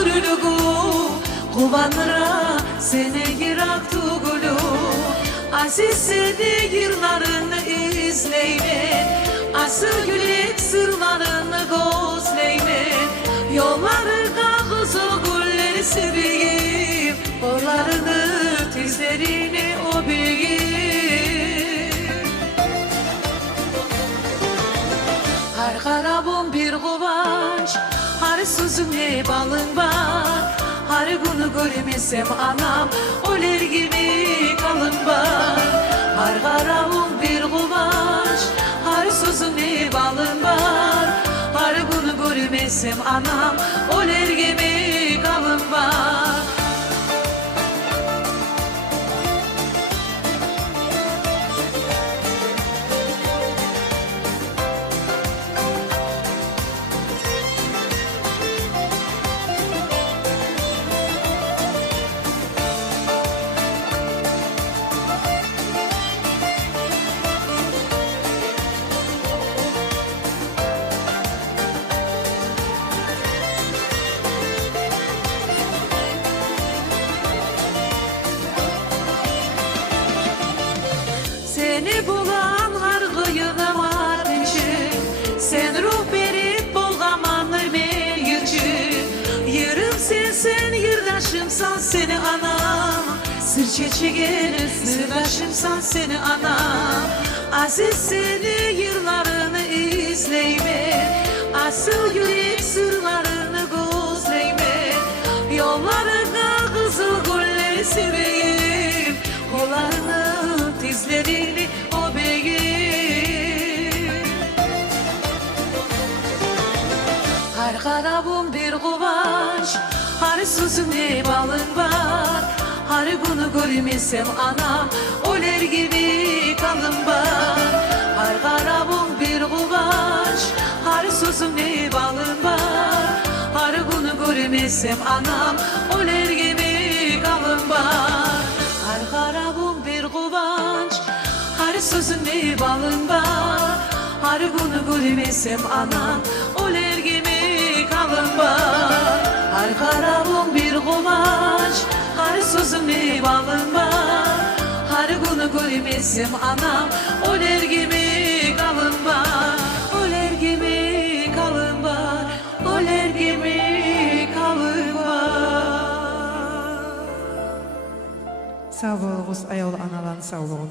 sürülügü Kubanıra seni yırak tuğulu Aziz seni yırlarını izleymen Asıl gülük sırlarını gözleymen Yollarına kızıl gülleri seveyim Orlarını tizlerini o büyüyüm Her karabım bir kıvanç Her sözümle balın var Her günü görmesem anam Öler gibi kalın var Her karabım bir kıvanç Her sözümle balın var Her günü görmesem anam Öler gibi kalın var Seni bulan her kıyına varıncı Sen ruh verip bolgamanır meyirci Yırım sen yırdaşımsan seni anam Sır çeçegen sırdaşımsan seni anam Aziz seni yırlarını izleyme Asıl yürek sırlarını gözleyme Yollarına kızıl gülleri seveyim Kollarını dizlerini o beyim Her karabım bir kıvanç Her sözümle balın var Her günü görmesem anam Öler gibi kalın var Her karabım bir kıvanç Her sözümle balın var Her günü görmesem anam Öler gibi kalın var Her karabım bir kıvanç Her sözünde balın var Her günü görmesem anam Öler gibi kalın var Her karabım bir kıvanç Her sözünde balın var Her günü görmesem anam Öler gibi kalın var Öler gibi kalın var Öler gibi kalın var Sağ olun ayol analan sağ olun.